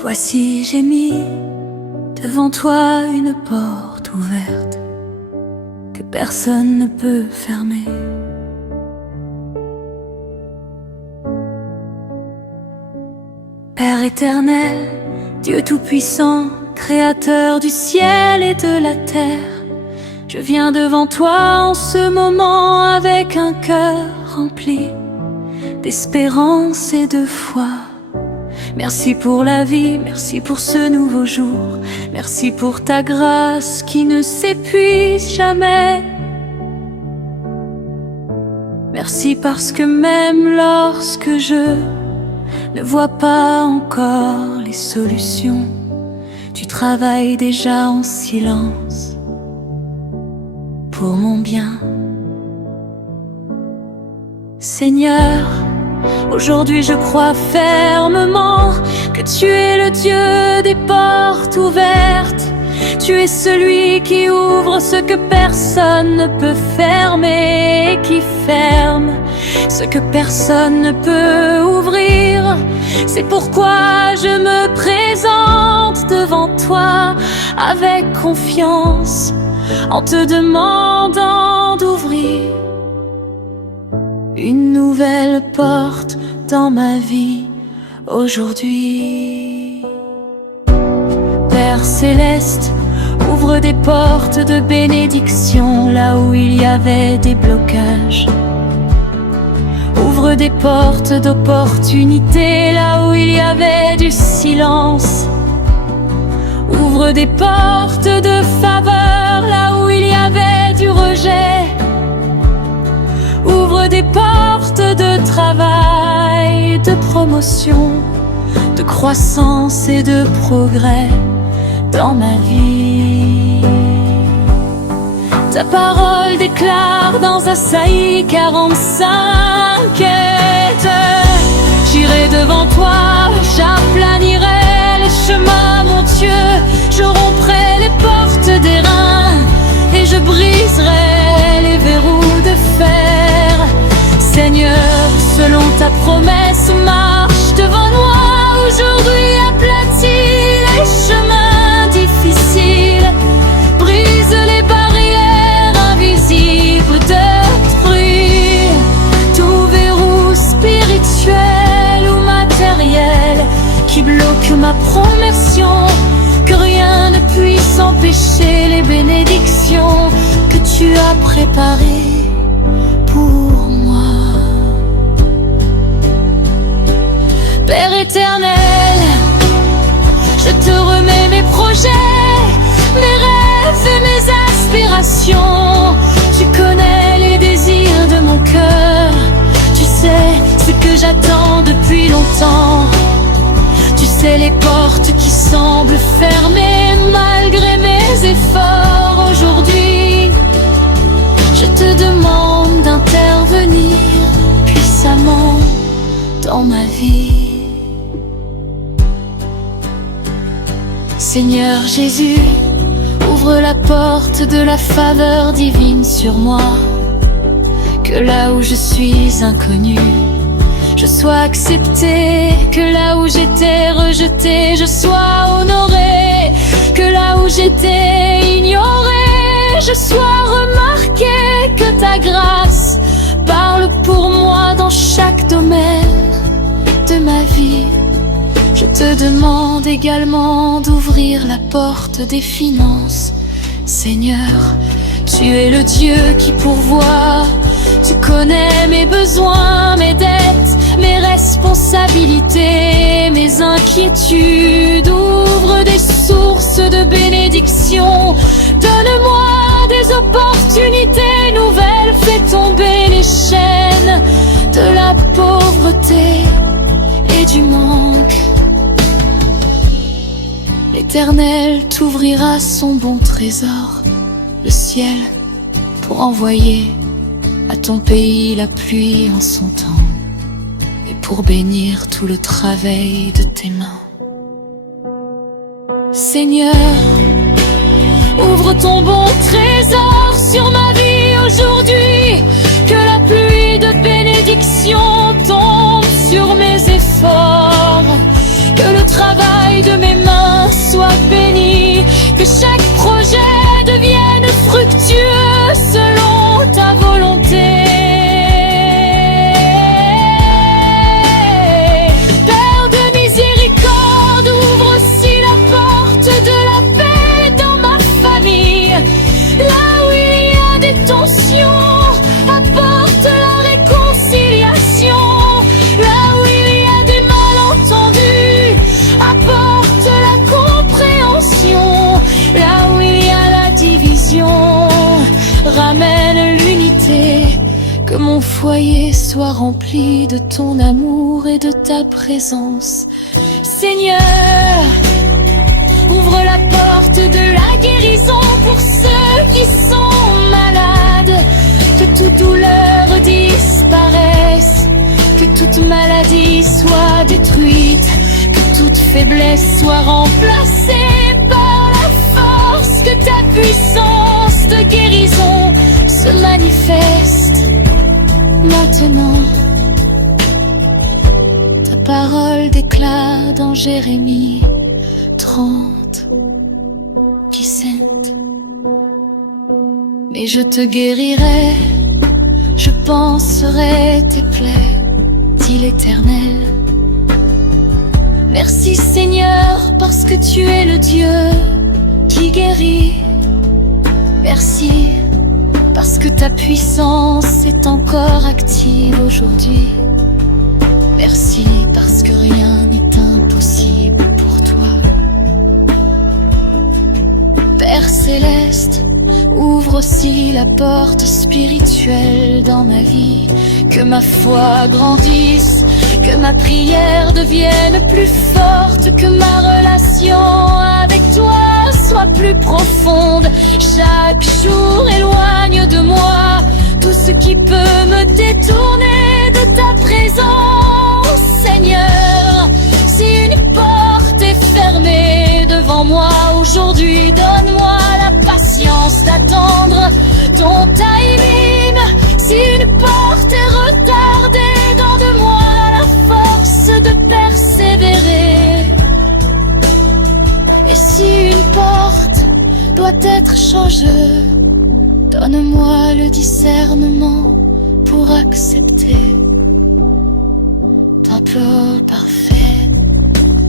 Voici j'ai mis devant toi une porte ouverte que personne ne peut fermer. Père éternel, Dieu tout-puissant, créateur du ciel et de la terre, je viens devant toi en ce moment avec un cœur rempli d'espérance et de foi. Merci pour la vie, merci pour ce nouveau jour, merci pour ta grâce qui ne s'épuise jamais. Merci parce que même lorsque je ne vois pas encore les solutions, tu travailles déjà en silence pour mon bien. Seigneur, aujourd'hui je crois fermement que tu es le Dieu des portes ouvertes. Tu es celui qui ouvre ce que personne ne peut fermer et qui ferme ce que personne ne peut ouvrir. C'est pourquoi je me présente devant toi avec confiance en te demandant d'ouvrir une nouvelle porte dans ma vie aujourd'hui. Père céleste, ouvre des portes de bénédiction là où il y avait des blocages. Ouvre des portes d'opportunité là où il y avait du silence. Ouvre des portes de faveur là où il y avait du rejet. Ouvre des portes de travail, de promotion, de croissance et de progrès dans ma vie. Ta parole déclare dans Asaïe 45 j'irai devant toi, j'aplanirai les chemins, mon Dieu. Je romprai les portes d'airain et je briserai les verrous de fer. Seigneur, selon ta promesse, marche devant moi aujourd'hui, aplatis les chemins difficiles, brise les barrières invisibles de fruits, tout verrou spirituel ou matériel qui bloque ma promotion, que rien ne puisse empêcher les bénédictions que tu as préparées pour moi. Père éternel, je te remets mes projets, mes rêves et mes aspirations. Tu connais les désirs de mon cœur, tu sais ce que j'attends depuis longtemps. Tu sais les portes qui semblent fermées malgré mes efforts. Aujourd'hui, je te demande d'intervenir puissamment dans ma vie. Seigneur Jésus, ouvre la porte de la faveur divine sur moi, que là où je suis inconnu, je sois accepté, que là où j'étais rejeté, je sois honoré, que là où j'étais ignoré, je sois remarqué, que ta grâce parle pour moi dans chaque domaine de ma vie. Je te demande également d'ouvrir la porte des finances. Seigneur, tu es le Dieu qui pourvoit. Tu connais mes besoins, mes dettes, mes responsabilités, mes inquiétudes. Ouvre des sources de bénédiction. Donne-moi des opportunités nouvelles. Fais tomber les chaînes de la pauvreté et du manque. L'Éternel t'ouvrira son bon trésor, le ciel, pour envoyer à ton pays la pluie en son temps et pour bénir tout le travail de tes mains. Seigneur, ouvre ton bon trésor sur ma vie aujourd'hui, que la pluie de bénédiction tombe sur mes efforts, que le travail de soit rempli de ton amour et de ta présence. Seigneur, ouvre la porte de la guérison pour ceux qui sont malades. Que toute douleur disparaisse, que toute maladie soit détruite, que toute faiblesse soit remplacée par la force, que ta puissance de guérison se manifeste maintenant. Ta parole déclare dans Jérémie 30, qui sente. Mais je te guérirai, je panserai tes plaies, dit l'Éternel. Merci Seigneur, parce que tu es le Dieu qui guérit. Merci, parce que ta puissance est encore active aujourd'hui. Merci, parce que rien n'est impossible pour toi. Père céleste, ouvre aussi la porte spirituelle dans ma vie. Que ma foi grandisse, que ma prière devienne plus forte, que ma relation avec toi soit plus profonde. Chaque jour éloigne de moi tout ce qui peut me détourner de ta présence. Seigneur, si une porte est fermée devant moi aujourd'hui, donne-moi la patience d'attendre ton timing. Si une porte est retardée, donne-moi la force de persévérer. Et si une porte doit être changée, donne-moi le discernement pour accepter ton plan parfait.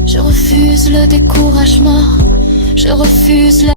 Je refuse le découragement, je refuse la